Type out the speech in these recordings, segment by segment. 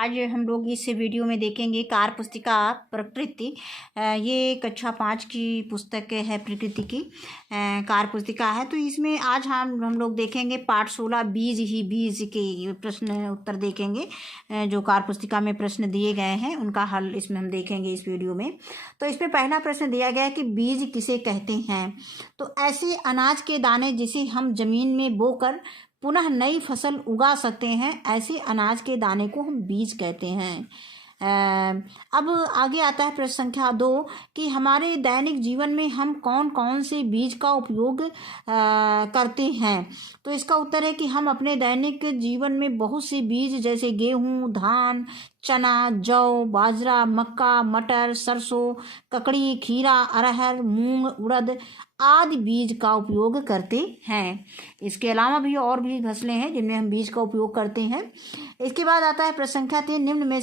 आज हम लोग इस वीडियो में देखेंगे कार्य पुस्तिका प्रकृति। ये कक्षा 5 की पुस्तक है, प्रकृति की कार्य पुस्तिका है। तो इसमें आज हम लोग देखेंगे पाठ 16 बीज ही बीज के प्रश्न उत्तर देखेंगे। जो कार्य पुस्तिका में प्रश्न दिए गए हैं उनका हल इसमें हम देखेंगे इस वीडियो में। तो इसमें पहला प्रश्न दिया गया है कि बीज किसे कहते हैं। तो ऐसे अनाज के दाने जिसे हम जमीन में बोकर पुनः नई फसल उगा सकते हैं, ऐसे अनाज के दाने को हम बीज कहते हैं। अब आगे आता है प्रश्न संख्या 2 कि हमारे दैनिक जीवन में हम कौन कौन से बीज का उपयोग करते हैं। तो इसका उत्तर है कि हम अपने दैनिक जीवन में बहुत से बीज जैसे गेहूं, धान, चना, जौ, बाजरा, मक्का, मटर, सरसों, ककड़ी, खीरा, अरहर, मूंग, उड़द आदि बीज का उपयोग करते हैं। इसके अलावा भी और भी फसलें हैं जिनमें हम बीज का उपयोग करते हैं। इसके बाद आता है प्रश्न संख्या 3 निम्न में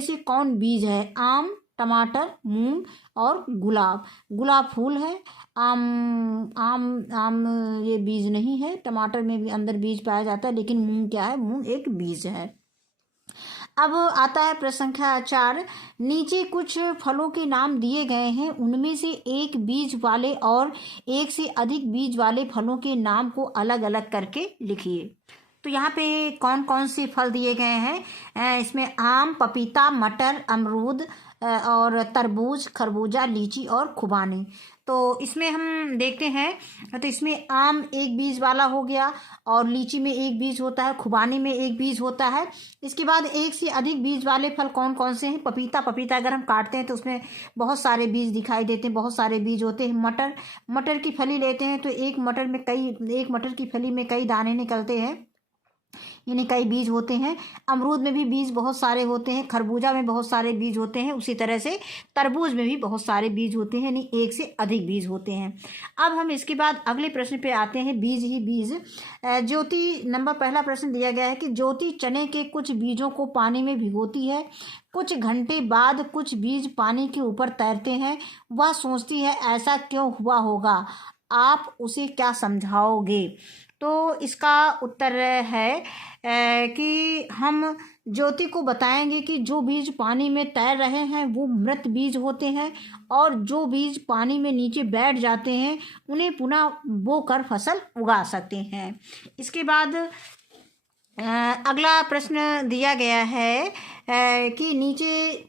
से कौन बीज है। आम, टमाटर, मूंग और गुलाब। गुलाब फूल है, आम आम आम ये बीज नहीं है। टमाटर में भी अंदर बीज पाया जाता है, लेकिन मूंग क्या है, मूंग एक बीज है। अब आता है प्रश्न संख्या 4 नीचे कुछ फलों के नाम दिए गए हैं, उनमें से एक बीज वाले और एक से अधिक बीज वाले फलों के नाम को अलग अलग करके लिखिए। तो यहाँ पे कौन कौन से फल दिए गए हैं। इसमें आम, पपीता, मटर, अमरूद और तरबूज, खरबूजा, लीची और खुबानी। तो इसमें हम देखते हैं तो इसमें आम एक बीज वाला हो गया और लीची में एक बीज होता है, खुबानी में एक बीज होता है। इसके बाद एक से अधिक बीज वाले फल कौन कौन से हैं। पपीता अगर हम काटते हैं तो उसमें बहुत सारे बीज दिखाई देते हैं, बहुत सारे बीज होते हैं। मटर की फली लेते हैं तो एक मटर की फली में कई दाने निकलते हैं, यानी कई बीज होते हैं। अमरूद में भी बीज बहुत सारे होते हैं, खरबूजा में बहुत सारे बीज होते हैं, उसी तरह से तरबूज में भी बहुत सारे बीज होते हैं, यानी एक से अधिक बीज होते हैं। अब हम इसके बाद अगले प्रश्न पे आते हैं, बीज ही बीज। ज्योति पहला प्रश्न दिया गया है कि ज्योति चने के कुछ बीजों को पानी में भिगोती है, कुछ घंटे बाद कुछ बीज पानी के ऊपर तैरते हैं। वह सोचती है ऐसा क्यों हुआ होगा, आप उसे क्या समझाओगे। तो इसका उत्तर है कि हम ज्योति को बताएंगे कि जो बीज पानी में तैर रहे हैं वो मृत बीज होते हैं और जो बीज पानी में नीचे बैठ जाते हैं उन्हें पुनः बोकर फसल उगा सकते हैं। इसके बाद अगला प्रश्न दिया गया है कि नीचे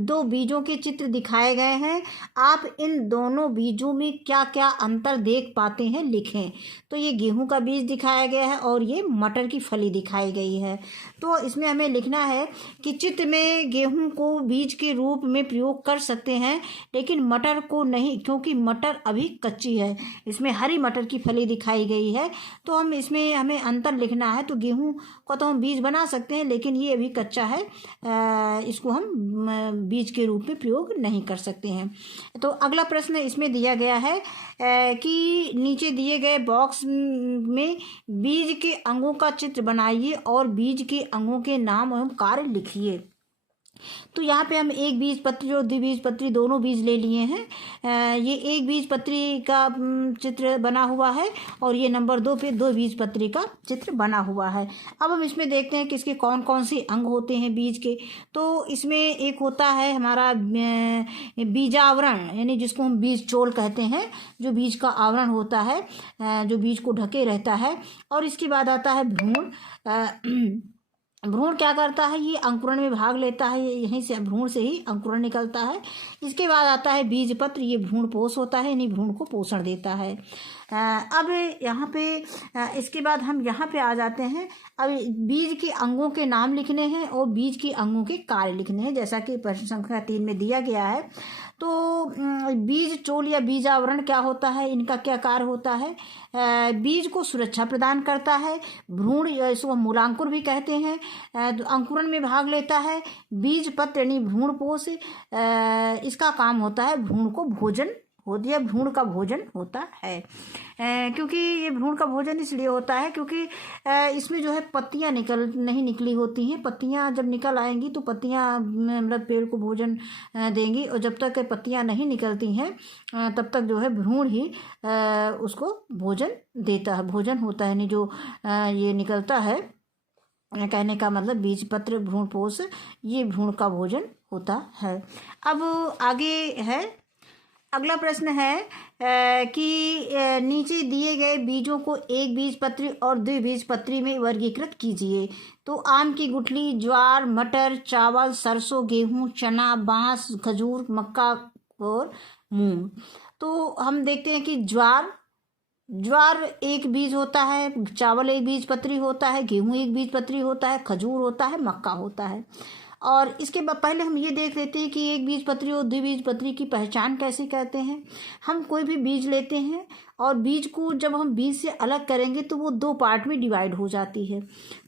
2 बीजों के चित्र दिखाए गए हैं, आप इन दोनों बीजों में क्या क्या अंतर देख पाते हैं, लिखें। तो ये गेहूं का बीज दिखाया गया है और ये मटर की फली दिखाई गई है। तो इसमें हमें लिखना है कि चित्र में गेहूं को बीज के रूप में प्रयोग कर सकते हैं, लेकिन मटर को नहीं, क्योंकि मटर अभी कच्ची है। इसमें हरी मटर की फली दिखाई गई है, तो इसमें हमें अंतर लिखना है। तो गेहूं को तो हम बीज बना सकते हैं, लेकिन ये अभी कच्चा है, इसको हम बीज के रूप में प्रयोग नहीं कर सकते हैं। तो अगला प्रश्न इसमें दिया गया है कि नीचे दिए गए बॉक्स में बीज के अंगों का चित्र बनाइए और बीज के अंगों के नाम एवं कार्य लिखिए। तो यहाँ पे हम एक बीज पत्री और द्विबीजपत्री दोनों बीज ले लिए हैं। ये एक बीज पत्री का चित्र बना हुआ है और ये नंबर 2 पे 2 बीज पत्री का चित्र बना हुआ है। अब हम इसमें देखते हैं कि इसके कौन कौन से अंग होते हैं बीज के। तो इसमें एक होता है हमारा बीजावरण, यानी जिसको हम बीज चोल कहते हैं, जो बीज का आवरण होता है, जो बीज को ढके रहता है। और इसके बाद आता है भ्रूण। भ्रूण क्या करता है, ये अंकुरण में भाग लेता है, यहीं से भ्रूण से ही अंकुरण निकलता है। इसके बाद आता है बीजपत्र, ये भ्रूण पोष होता है, यानी भ्रूण को पोषण देता है। अब यहाँ पे इसके बाद हम यहाँ पे आ जाते हैं। अब बीज के अंगों के नाम लिखने हैं और बीज के अंगों के कार्य लिखने हैं, जैसा कि प्रश्न संख्या 3 में दिया गया है। तो बीज चोल या बीजावरण क्या होता है, इनका क्या कार्य होता है। बीज को सुरक्षा प्रदान करता है। भ्रूण, इसको मूलांकुर भी कहते हैं, अंकुरण में भाग लेता है। बीज पत्र यानी भ्रूण पोष, इसका काम होता है भ्रूण को भोजन होती है, भ्रूण का भोजन होता है। क्योंकि ये भ्रूण का भोजन इसलिए होता है क्योंकि इसमें जो है पत्तियां नहीं निकली होती हैं। पत्तियां जब निकल आएंगी तो पत्तियां मतलब पेड़ को भोजन देंगी, और जब तक पत्तियां नहीं निकलती हैं तब तक जो है भ्रूण ही उसको भोजन देता है, भोजन होता है। नहीं जो ये निकलता है कहने का मतलब बीज पत्र भ्रूणपोष ये भ्रूण का भोजन होता है। अब आगे है, अगला प्रश्न है कि नीचे दिए गए बीजों को एक बीजपत्री और द्विबीजपत्री में वर्गीकृत कीजिए। तो आम की गुठली, ज्वार, मटर, चावल, सरसों, गेहूं, चना, बांस, खजूर, मक्का और मूंग। तो हम देखते हैं कि ज्वार एक बीज होता है, चावल एक बीजपत्री होता है, गेहूं एक बीजपत्री होता है, खजूर होता है, मक्का होता है। और इसके बाद पहले हम ये देख लेते हैं कि एक बीजपत्री और द्विबीजपत्री की पहचान कैसे करते हैं। हम कोई भी बीज लेते हैं और बीज को जब हम बीज से अलग करेंगे तो वो दो पार्ट में डिवाइड हो जाती है।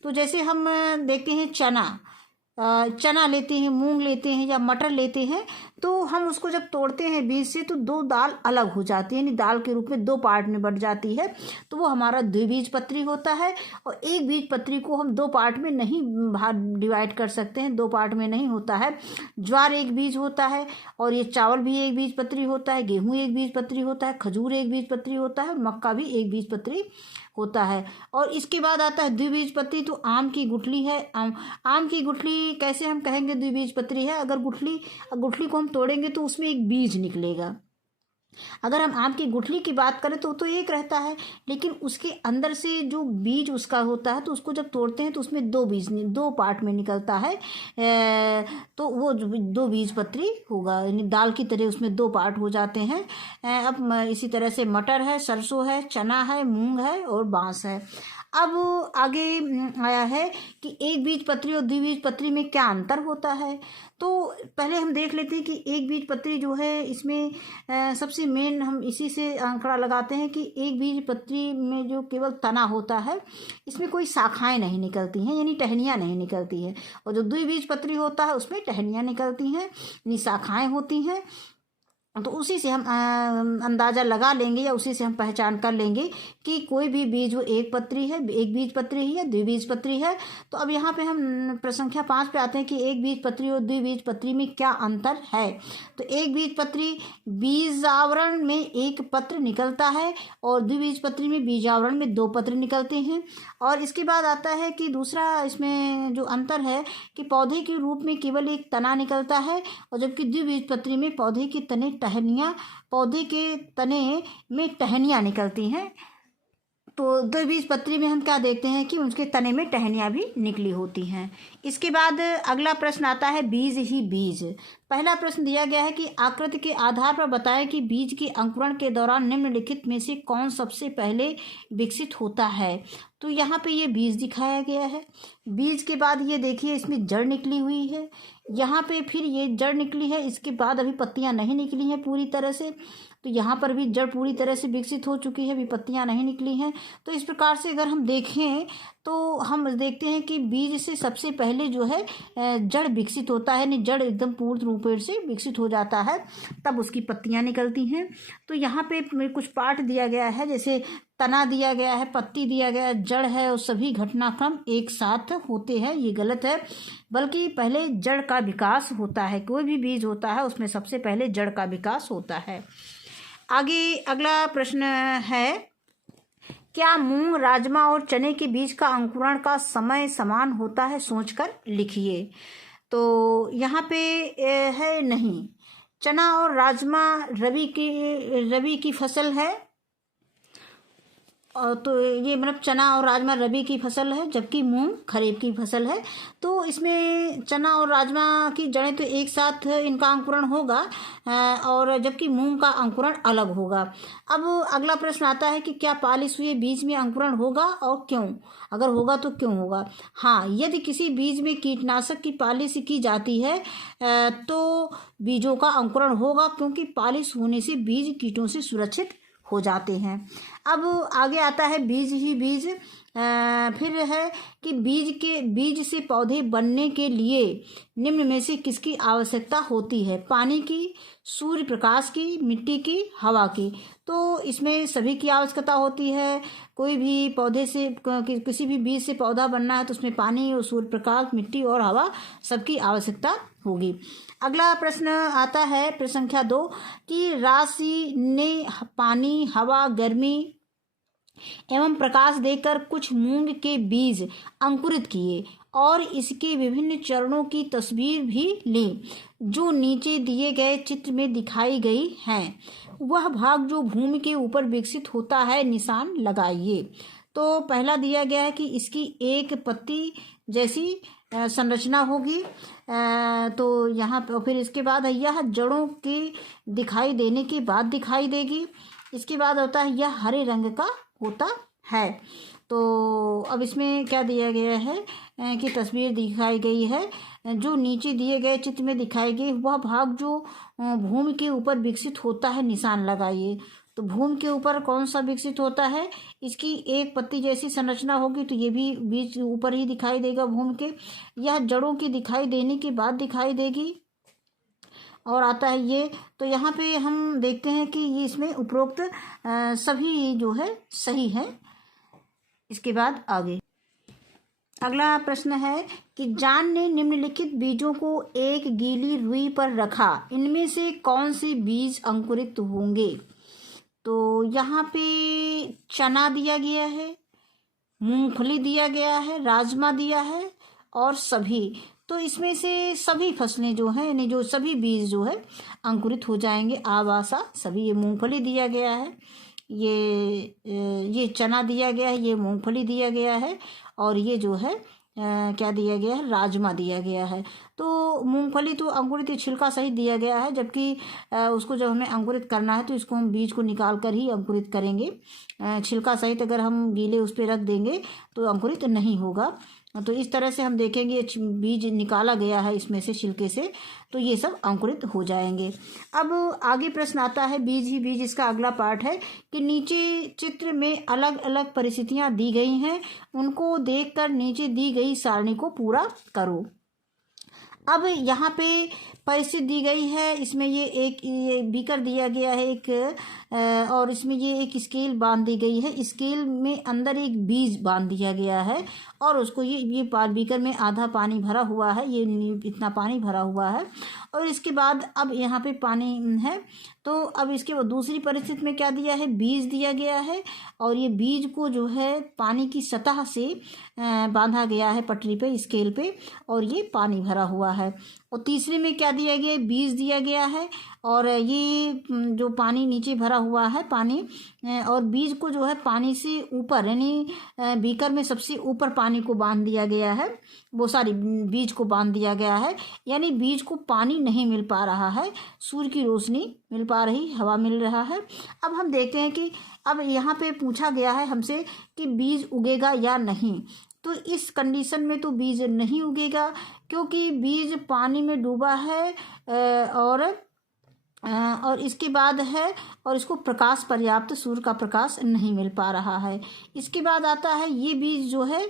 तो जैसे हम देखते हैं चना लेते हैं, मूंग लेते हैं या मटर लेते हैं, तो हम उसको जब तोड़ते हैं बीज से तो दो दाल अलग हो जाती है, यानी दाल के रूप में दो पार्ट में बट जाती है, तो वो हमारा द्विबीजपत्री होता है। और एक बीजपत्री को हम दो पार्ट में नहीं डिवाइड कर सकते हैं, दो पार्ट में नहीं होता है। ज्वार एक बीज होता है और ये चावल भी एक बीजपत्री होता है, गेहूँ एक बीजपत्री होता है, खजूर एक बीजपत्री होता है और मक्का भी एक बीजपत्री होता है। और इसके बाद आता है द्विबीजपत्री। तो आम की गुठली है, आम की गुठली कैसे हम कहेंगे द्विबीजपत्री है? अगर गुठली को हम तोड़ेंगे तो उसमें एक बीज निकलेगा। अगर हम आम की गुठली की बात करें तो एक रहता है, लेकिन उसके अंदर से जो बीज उसका होता है तो उसको जब तोड़ते हैं तो उसमें दो पार्ट में निकलता है, तो वो दो बीजपत्री होगा, यानी दाल की तरह उसमें दो पार्ट हो जाते हैं। अब इसी तरह से मटर है, सरसों है, चना है, मूंग है और बांस है। अब आगे आया है कि एक बीजपत्री और द्विबीजपत्री में क्या अंतर होता है। तो पहले हम देख लेते हैं कि एक बीजपत्री जो है इसमें सबसे मेन हम इसी से आंकड़ा लगाते हैं कि एक बीजपत्री में जो केवल तना होता है, इसमें कोई शाखाएं नहीं निकलती हैं, यानी टहनियाँ नहीं निकलती हैं। और जो द्विबीजपत्री होता है उसमें टहनियाँ निकलती हैं, यानी शाखाएं होती हैं। तो उसी से हम अंदाज़ा लगा लेंगे या उसी से हम पहचान कर लेंगे कि कोई भी बीज वो एक पत्री है, एक बीजपत्री है या द्विबीजपत्री है। तो अब यहाँ पे हम प्रसंख्या 5 पे आते हैं कि एक बीजपत्री और द्विबीजपत्री में क्या अंतर है। तो एक बीजपत्री बीजावरण में एक पत्र निकलता है और द्विबीजपत्री में बीजावरण में दो पत्र निकलते हैं। और इसके बाद आता है कि दूसरा इसमें जो अंतर है कि पौधे के रूप में केवल एक तना निकलता है, और जबकि द्विबीजपत्री में पौधे के पौधे के तने में टहनियाँ निकलती हैं। तो द्विबीजपत्री में हम क्या देखते हैं कि उसके तने में टहनियाँ भी निकली होती हैं। इसके बाद अगला प्रश्न आता है बीज ही बीज। पहला प्रश्न दिया गया है कि आकृति के आधार पर बताएं कि बीज के अंकुरण के दौरान निम्नलिखित में से कौन सबसे पहले विकसित होता है। तो यहाँ पे ये बीज दिखाया गया है। बीज के बाद ये देखिए इसमें जड़ निकली हुई है, यहाँ पे फिर ये जड़ निकली है, इसके बाद अभी पत्तियाँ नहीं निकली हैं पूरी तरह से। तो यहाँ पर भी जड़ पूरी तरह से विकसित हो चुकी है, अभी पत्तियाँ नहीं निकली हैं। तो इस प्रकार से अगर हम देखें तो हम देखते हैं कि बीज से सबसे पहले जो है जड़ विकसित होता है, यानी जड़ एकदम पूर्ण रूप से विकसित हो जाता है, तब उसकी पत्तियाँ निकलती हैं। तो यहाँ पे कुछ पार्ट दिया गया है, जैसे तना दिया गया है, पत्ती दिया गया है, जड़ है, और सभी घटनाक्रम एक साथ होते हैं, ये गलत है। बल्कि पहले जड़ का विकास होता है, कोई भी बीज होता है उसमें सबसे पहले जड़ का विकास होता है। आगे अगला प्रश्न है, क्या मूंग, राजमा और चने के बीज का अंकुरण का समय समान होता है? सोचकर लिखिए। तो यहाँ पे है नहीं, चना और राजमा रबी की फसल है, तो ये मतलब चना और राजमा रबी की फसल है, जबकि मूंग खरीफ की फसल है। तो इसमें चना और राजमा की जड़ें तो एक साथ इनका अंकुरण होगा, और जबकि मूंग का अंकुरण अलग होगा। अब अगला प्रश्न आता है कि क्या पालिश हुए बीज में अंकुरण होगा और क्यों? अगर होगा तो क्यों होगा? हाँ, यदि किसी बीज में कीटनाशक की पालिश की जाती है तो बीजों का अंकुरण होगा, क्योंकि पालिश होने से बीज कीटों से सुरक्षित हो जाते हैं। अब आगे आता है बीज ही बीज। फिर है कि बीज से पौधे बनने के लिए निम्न में से किसकी आवश्यकता होती है? पानी की, सूर्य प्रकाश की, मिट्टी की, हवा की। तो इसमें सभी की आवश्यकता होती है। कोई भी पौधे से किसी भी बीज से पौधा बनना है तो उसमें पानी और सूर्य प्रकाश, मिट्टी और हवा सबकी आवश्यकता होगी। अगला प्रश्न आता है प्रश्न संख्या 2 कि राशि ने पानी, हवा, गर्मी एवं प्रकाश देकर कुछ मूंग के बीज अंकुरित किए और इसके विभिन्न चरणों की तस्वीर भी ली जो नीचे दिए गए चित्र में दिखाई गई हैं। वह भाग जो भूमि के ऊपर विकसित होता है निशान लगाइए। तो पहला दिया गया है कि इसकी एक पत्ती जैसी संरचना होगी। तो यहाँ पर फिर इसके बाद यह जड़ों की दिखाई देने के बाद दिखाई देगी। इसके बाद होता है यह हरे रंग का होता है। तो अब इसमें क्या दिया गया है कि तस्वीर दिखाई गई है जो नीचे दिए गए चित्र में दिखाई गई वह भाग जो भूमि के ऊपर विकसित होता है निशान लगाइए। तो भूमि के ऊपर कौन सा विकसित होता है, इसकी एक पत्ती जैसी संरचना होगी तो ये भी बीज ऊपर ही दिखाई देगा भूमि के। यह जड़ों की दिखाई देने के बाद दिखाई देगी। और आता है ये, तो यहाँ पे हम देखते हैं कि ये इसमें उपरोक्त सभी जो है सही है। इसके बाद आगे अगला प्रश्न है कि जॉन ने निम्नलिखित बीजों को एक गीली रुई पर रखा, इनमें से कौन से बीज अंकुरित होंगे। तो यहाँ पे चना दिया गया है, मूंगफली दिया गया है, राजमा दिया है और सभी। तो इसमें से सभी फसलें जो हैं यानी जो सभी बीज जो है अंकुरित हो जाएंगे। आवासा सभी, ये मूंगफली दिया गया है, ये चना दिया गया है, ये मूंगफली दिया गया है और ये जो है क्या दिया गया है, राजमा दिया गया है। तो मूंगफली तो अंकुरित छिलका सहित दिया गया है, जबकि उसको जब हमें अंकुरित करना है तो इसको हम बीज को निकाल कर ही अंकुरित करेंगे। छिलका सहित अगर हम गीले उस पर रख देंगे तो अंकुरित नहीं होगा। तो इस तरह से हम देखेंगे बीज निकाला गया है इसमें से छिलके से, तो ये सब अंकुरित हो जाएंगे। अब आगे प्रश्न आता है बीज ही बीज, इसका अगला पार्ट है कि नीचे चित्र में अलग अलग परिस्थितियां दी गई हैं, उनको देखकर नीचे दी गई सारणी को पूरा करो। अब यहाँ पे परिस्थिति दी गई है, इसमें ये बीकर दिया गया है एक, और इसमें ये एक स्केल बांध दी गई है। स्केल में अंदर एक बीज बांध दिया गया है और उसको ये बीकर में आधा पानी भरा हुआ है, ये इतना पानी भरा हुआ है। और इसके बाद अब यहाँ पे पानी है। तो अब इसके बाद दूसरी परिस्थिति में क्या दिया है, बीज दिया गया है और ये बीज को जो है पानी की सतह से बांधा गया है पटरी पे, स्केल पे, और ये पानी भरा हुआ है। और तीसरे में क्या दिया गया है, बीज दिया गया है और ये जो पानी नीचे भरा हुआ है पानी, और बीज को जो है पानी से ऊपर यानी बीकर में सबसे ऊपर पानी को बांध दिया गया है, वो सारी बीज को बांध दिया गया है। यानी बीज को पानी नहीं मिल पा रहा है, सूर्य की रोशनी मिल पा रही, हवा मिल रहा है। अब हम देखते हैं कि अब यहाँ पे पूछा गया है हमसे कि बीज उगेगा या नहीं। तो इस कंडीशन में तो बीज नहीं उगेगा क्योंकि बीज पानी में डूबा है और इसके बाद है और इसको प्रकाश पर्याप्त सूर्य का प्रकाश नहीं मिल पा रहा है। इसके बाद आता है ये बीज जो है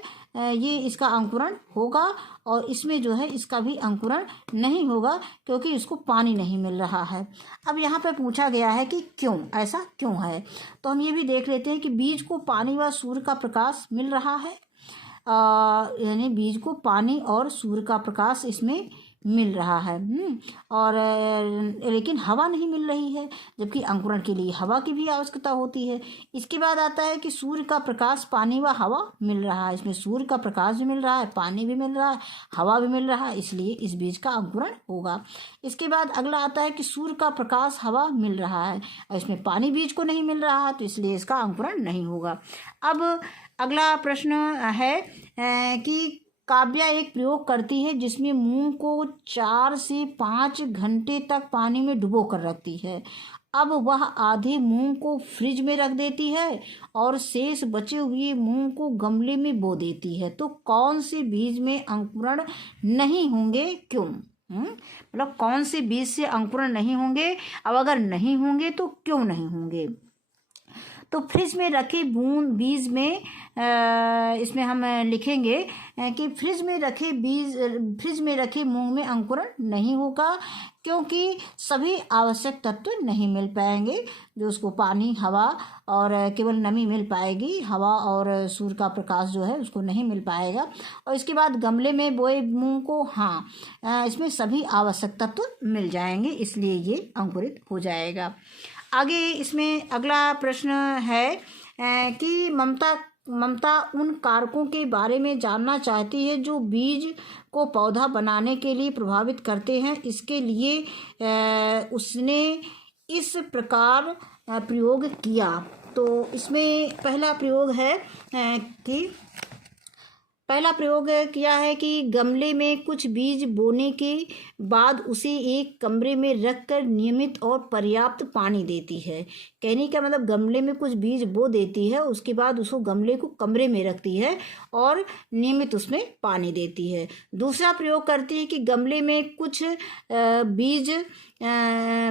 ये इसका अंकुरण होगा और इसमें जो है इसका भी अंकुरण नहीं होगा क्योंकि इसको पानी नहीं मिल रहा है। अब यहाँ पे पूछा गया है कि क्यों, ऐसा क्यों है। तो हम ये भी देख लेते हैं कि बीज को पानी व सूर्य का प्रकाश मिल रहा है, यानी बीज को पानी और सूर्य का प्रकाश इसमें मिल रहा है और लेकिन हवा नहीं मिल रही है, जबकि अंकुरण के लिए हवा की भी आवश्यकता होती है। इसके बाद आता है कि सूर्य का प्रकाश, पानी व हवा मिल रहा है। इसमें सूर्य का प्रकाश भी मिल रहा है, पानी भी मिल रहा है, हवा भी मिल रहा है, इसलिए इस बीज का अंकुरण होगा। इसके बाद अगला आता है कि सूर्य का प्रकाश, हवा मिल रहा है और इसमें पानी बीज को नहीं मिल रहा है, तो इसलिए इसका अंकुरण नहीं होगा। अब अगला प्रश्न है कि काव्या एक प्रयोग करती है जिसमें मूंग को 4 से 5 घंटे तक पानी में डुबो कर रखती है। अब वह आधे मूंग को फ्रिज में रख देती है और शेष बचे हुए मूंग को गमले में बो देती है। तो कौन से बीज में अंकुरण नहीं होंगे, क्यों? मतलब कौन से बीज से अंकुरण नहीं होंगे, अब अगर नहीं होंगे तो क्यों नहीं होंगे। तो फ्रिज में रखे बीज में इसमें हम लिखेंगे कि फ्रिज में रखे मूंग में अंकुरण नहीं होगा क्योंकि सभी आवश्यक तत्व नहीं मिल पाएंगे, जो उसको पानी, हवा और केवल नमी मिल पाएगी, हवा और सूर्य का प्रकाश जो है उसको नहीं मिल पाएगा। और इसके बाद गमले में बोए मूंग को इसमें सभी आवश्यक तत्व मिल जाएंगे, इसलिए ये अंकुरित हो जाएगा। आगे इसमें अगला प्रश्न है कि ममता ममता उन कारकों के बारे में जानना चाहती है जो बीज को पौधा बनाने के लिए प्रभावित करते हैं। इसके लिए उसने इस प्रकार प्रयोग किया। तो इसमें पहला प्रयोग है कि पहला प्रयोग किया है कि गमले में कुछ बीज बोने के बाद उसे एक कमरे में रखकर नियमित और पर्याप्त पानी देती है। कहने का मतलब गमले में कुछ बीज बो देती है, उसके बाद उसको गमले को कमरे में रखती है और नियमित उसमें पानी देती है। दूसरा प्रयोग करती है कि गमले में कुछ बीज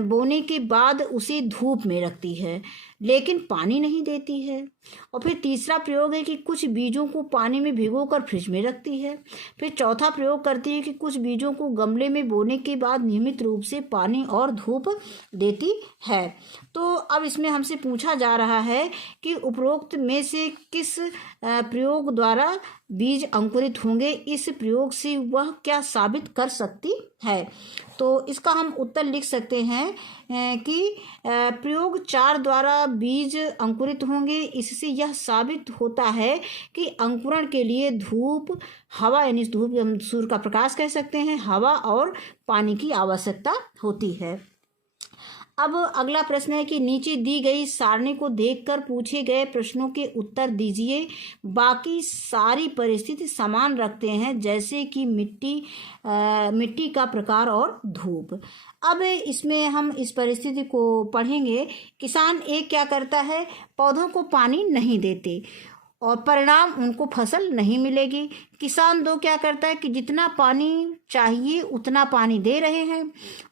बोने के बाद उसे धूप में रखती है लेकिन पानी नहीं देती है। और फिर तीसरा प्रयोग है कि कुछ बीजों को पानी में भिगोकर फ्रिज में रखती है। फिर चौथा प्रयोग करती है कि कुछ बीजों को गमले में बोने के बाद नियमित रूप से पानी और धूप देती है। तो अब इसमें हमसे पूछा जा रहा है कि उपरोक्त में से किस प्रयोग द्वारा बीज अंकुरित होंगे, इस प्रयोग से वह क्या साबित कर सकती है। तो इसका हम उत्तर लिख सकते हैं कि प्रयोग 4 द्वारा बीज अंकुरित होंगे। इससे यह साबित होता है कि अंकुरण के लिए धूप, हवा यानी धूप हम सूर्य का प्रकाश कह सकते हैं, हवा और पानी की आवश्यकता होती है। अब अगला प्रश्न है कि नीचे दी गई सारणी को देखकर पूछे गए प्रश्नों के उत्तर दीजिए। बाकी सारी परिस्थिति समान रखते हैं जैसे कि मिट्टी का प्रकार और धूप। अब इसमें हम इस परिस्थिति को पढ़ेंगे। किसान एक क्या करता है, पौधों को पानी नहीं देते और परिणाम उनको फसल नहीं मिलेगी। किसान 2 क्या करता है कि जितना पानी चाहिए उतना पानी दे रहे हैं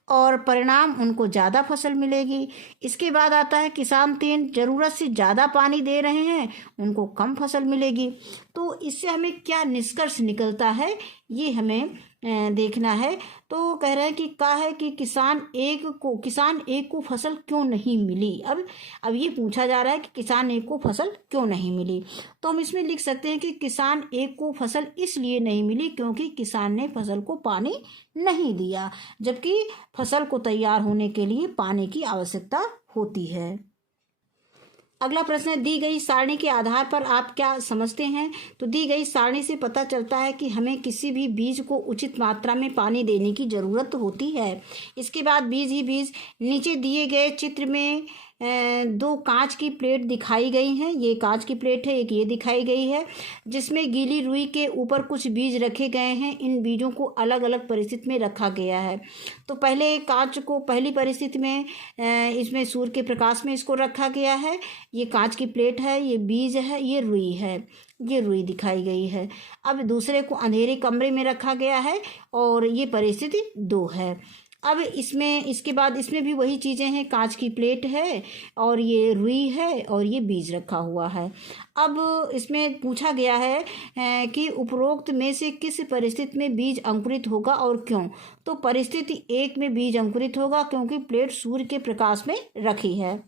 और परिणाम उनको ज़्यादा फसल मिलेगी। इसके बाद आता है किसान 3 ज़रूरत से ज़्यादा पानी दे रहे हैं, उनको कम फसल मिलेगी। तो इससे हमें क्या निष्कर्ष निकलता है ये हमें देखना है। तो कह रहे हैं कि कहा है कि किसान एक को फसल क्यों नहीं मिली। अब ये पूछा जा रहा है कि किसान एक को फसल क्यों नहीं मिली। तो हम इसमें लिख सकते हैं कि किसान एक को फसल इसलिए नहीं मिली क्योंकि किसान ने फसल को पानी नहीं दिया, जबकि फसल को तैयार होने के लिए पानी की आवश्यकता होती है। अगला प्रश्न है, दी गई सारणी के आधार पर आप क्या समझते हैं। तो दी गई सारणी से पता चलता है कि हमें किसी भी बीज को उचित मात्रा में पानी देने की ज़रूरत होती है। इसके बाद बीज ही बीज। नीचे दिए गए चित्र में 2 कांच की प्लेट दिखाई गई हैं। ये कांच की प्लेट है, एक ये दिखाई गई है जिसमें गीली रुई के ऊपर कुछ बीज रखे गए हैं। इन बीजों को अलग अलग परिस्थिति में रखा गया है। तो पहले कांच को पहली परिस्थिति में इसमें सूर्य के प्रकाश में इसको रखा गया है। ये कांच की प्लेट है, ये बीज है, ये रुई है, ये रुई दिखाई गई है। अब दूसरे को अंधेरे कमरे में रखा गया है और ये परिस्थिति 2 है। अब इसके बाद इसमें भी वही चीज़ें हैं, कांच की प्लेट है और ये रुई है और ये बीज रखा हुआ है। अब इसमें पूछा गया है कि उपरोक्त में से किस परिस्थिति में बीज अंकुरित होगा और क्यों। तो परिस्थिति 1 में बीज अंकुरित होगा क्योंकि प्लेट सूर्य के प्रकाश में रखी है।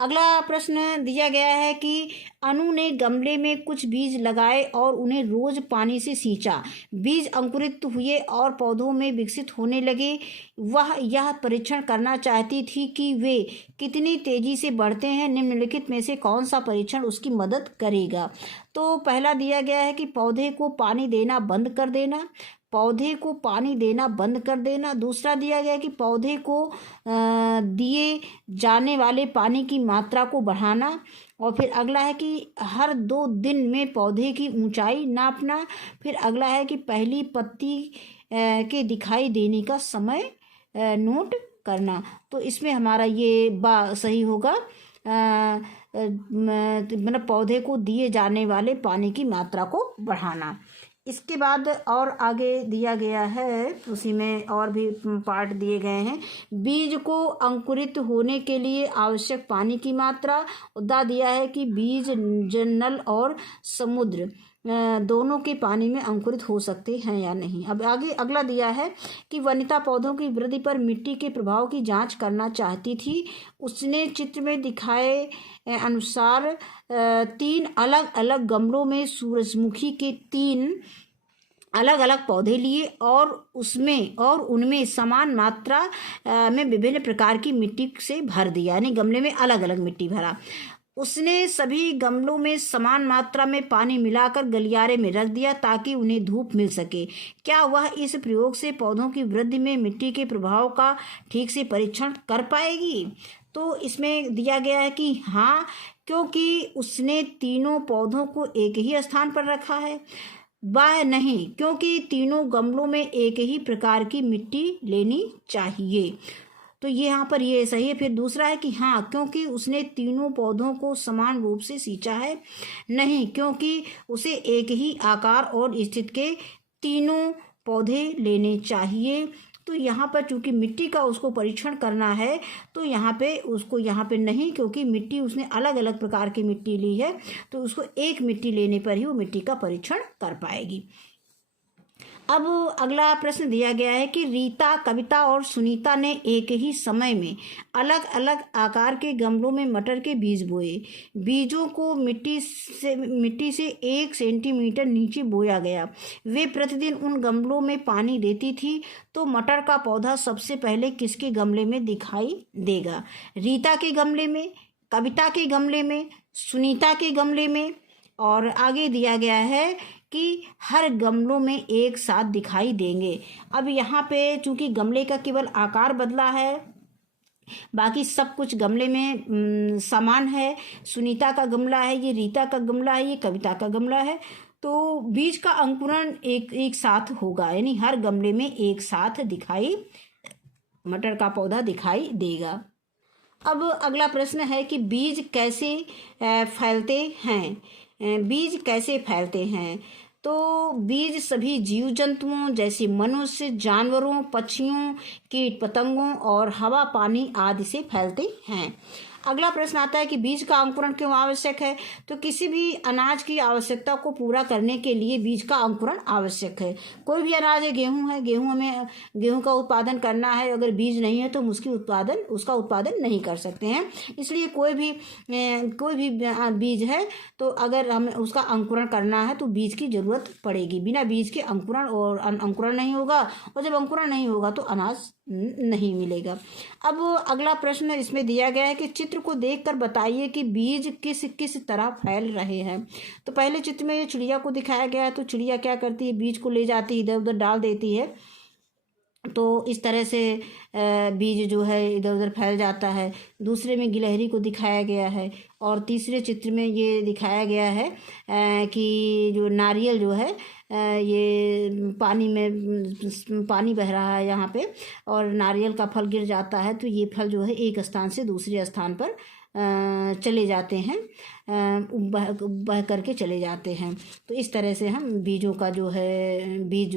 अगला प्रश्न दिया गया है कि अनु ने गमले में कुछ बीज लगाए और उन्हें रोज पानी से सींचा। बीज अंकुरित हुए और पौधों में विकसित होने लगे। वह यह परीक्षण करना चाहती थी कि वे कितनी तेजी से बढ़ते हैं। निम्नलिखित में से कौन सा परीक्षण उसकी मदद करेगा। तो पहला दिया गया है कि पौधे को पानी देना बंद कर देना, पौधे को पानी देना बंद कर देना। दूसरा दिया गया कि पौधे को दिए जाने वाले पानी की मात्रा को बढ़ाना। और फिर अगला है कि हर 2 दिन में पौधे की ऊंचाई नापना। फिर अगला है कि पहली पत्ती के दिखाई देने का समय नोट करना। तो इसमें हमारा ये सही होगा, मतलब पौधे को दिए जाने वाले पानी की मात्रा को बढ़ाना। इसके बाद और आगे दिया गया है, उसी में और भी पार्ट दिए गए हैं। बीज को अंकुरित होने के लिए आवश्यक पानी की मात्रा। उदा दिया है कि बीज नल और समुद्र दोनों के पानी में अंकुरित हो सकते हैं या नहीं। अब आगे अगला दिया है कि वनिता पौधों की वृद्धि पर मिट्टी के प्रभाव की जांच करना चाहती थी। उसने चित्र में दिखाए अनुसार 3 अलग अलग गमलों में सूरजमुखी के 3 अलग अलग पौधे लिए और उनमें समान मात्रा में विभिन्न प्रकार की मिट्टी से भर दिया, यानी गमले में अलग अलग मिट्टी भरा। उसने सभी गमलों में समान मात्रा में पानी मिलाकर गलियारे में रख दिया ताकि उन्हें धूप मिल सके। क्या वह इस प्रयोग से पौधों की वृद्धि में मिट्टी के प्रभाव का ठीक से परीक्षण कर पाएगी? तो इसमें दिया गया है कि हाँ, क्योंकि उसने तीनों पौधों को एक ही स्थान पर रखा है। वह नहीं, क्योंकि तीनों गमलों में एक ही प्रकार की मिट्टी लेनी चाहिए। तो ये यहाँ पर ये सही है। फिर दूसरा है कि हाँ, क्योंकि उसने तीनों पौधों को समान रूप से सींचा है। नहीं, क्योंकि उसे एक ही आकार और स्थिति के तीनों पौधे लेने चाहिए। तो यहाँ पर चूंकि मिट्टी का उसको परीक्षण करना है, तो यहाँ पे उसको यहाँ पे नहीं, क्योंकि मिट्टी उसने अलग अलग प्रकार की मिट्टी ली है, तो उसको एक मिट्टी लेने पर ही वो मिट्टी का परीक्षण कर पाएगी। अब अगला प्रश्न दिया गया है कि रीता, कविता और सुनीता ने एक ही समय में अलग अलग आकार के गमलों में मटर के बीज बोए। बीजों को मिट्टी से 1 सेंटीमीटर नीचे बोया गया। वे प्रतिदिन उन गमलों में पानी देती थी। तो मटर का पौधा सबसे पहले किसके गमले में दिखाई देगा? रीता के गमले में, कविता के गमले में, सुनीता के गमले में, और आगे दिया गया है कि हर गमलों में एक साथ दिखाई देंगे। अब यहाँ पे चूंकि गमले का केवल आकार बदला है, बाकी सब कुछ गमले में समान है। सुनीता का गमला है, ये रीता का गमला है, ये कविता का गमला है। तो बीज का अंकुरण एक साथ होगा, यानी हर गमले में एक साथ मटर का पौधा दिखाई देगा। अब अगला प्रश्न है कि बीज कैसे फैलते हैं? बीज कैसे फैलते हैं? तो बीज सभी जीव जंतुओं जैसे मनुष्य, जानवरों, पक्षियों, कीट पतंगों और हवा, पानी आदि से फैलते हैं। अगला प्रश्न आता है कि बीज का अंकुरण क्यों आवश्यक है? तो किसी भी अनाज की आवश्यकता को पूरा करने के लिए बीज का अंकुरण आवश्यक है। कोई भी अनाज है, गेहूं है, गेहूं का उत्पादन करना है, अगर बीज नहीं है तो उसका उत्पादन नहीं कर सकते हैं। इसलिए कोई भी बीज है तो अगर हमें उसका अंकुरण करना है तो बीज की जरूरत पड़ेगी। बिना बीज के अंकुरण नहीं होगा, और जब अंकुरण नहीं होगा तो अनाज नहीं मिलेगा। अब अगला प्रश्न इसमें दिया गया है कि चित्र को देखकर बताइए कि बीज किस किस तरह फैल रहे हैं। तो पहले चित्र में चिड़िया को दिखाया गया है। तो चिड़िया क्या करती है? बीज को ले जाती है, इधर उधर डाल देती है, तो इस तरह से बीज जो है इधर उधर फैल जाता है। दूसरे में गिलहरी को दिखाया गया है, और तीसरे चित्र में ये दिखाया गया है कि जो नारियल जो है ये पानी बह रहा है यहाँ पे, और नारियल का फल गिर जाता है, तो ये फल जो है एक स्थान से दूसरे स्थान पर चले जाते हैं, बह करके चले जाते हैं। तो इस तरह से हम बीज जो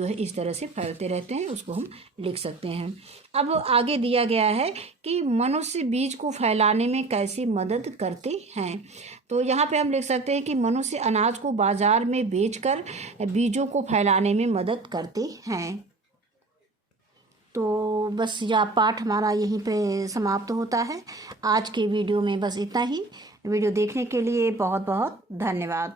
है इस तरह से फैलते रहते हैं, उसको हम लिख सकते हैं। अब आगे दिया गया है कि मनुष्य बीज को फैलाने में कैसे मदद करते हैं। तो यहाँ पे हम लिख सकते हैं कि मनुष्य अनाज को बाजार में बेचकर बीजों को फैलाने में मदद करते हैं। तो बस यह पाठ हमारा यहीं पे समाप्त होता है। आज के वीडियो में बस इतना ही। वीडियो देखने के लिए बहुत बहुत धन्यवाद।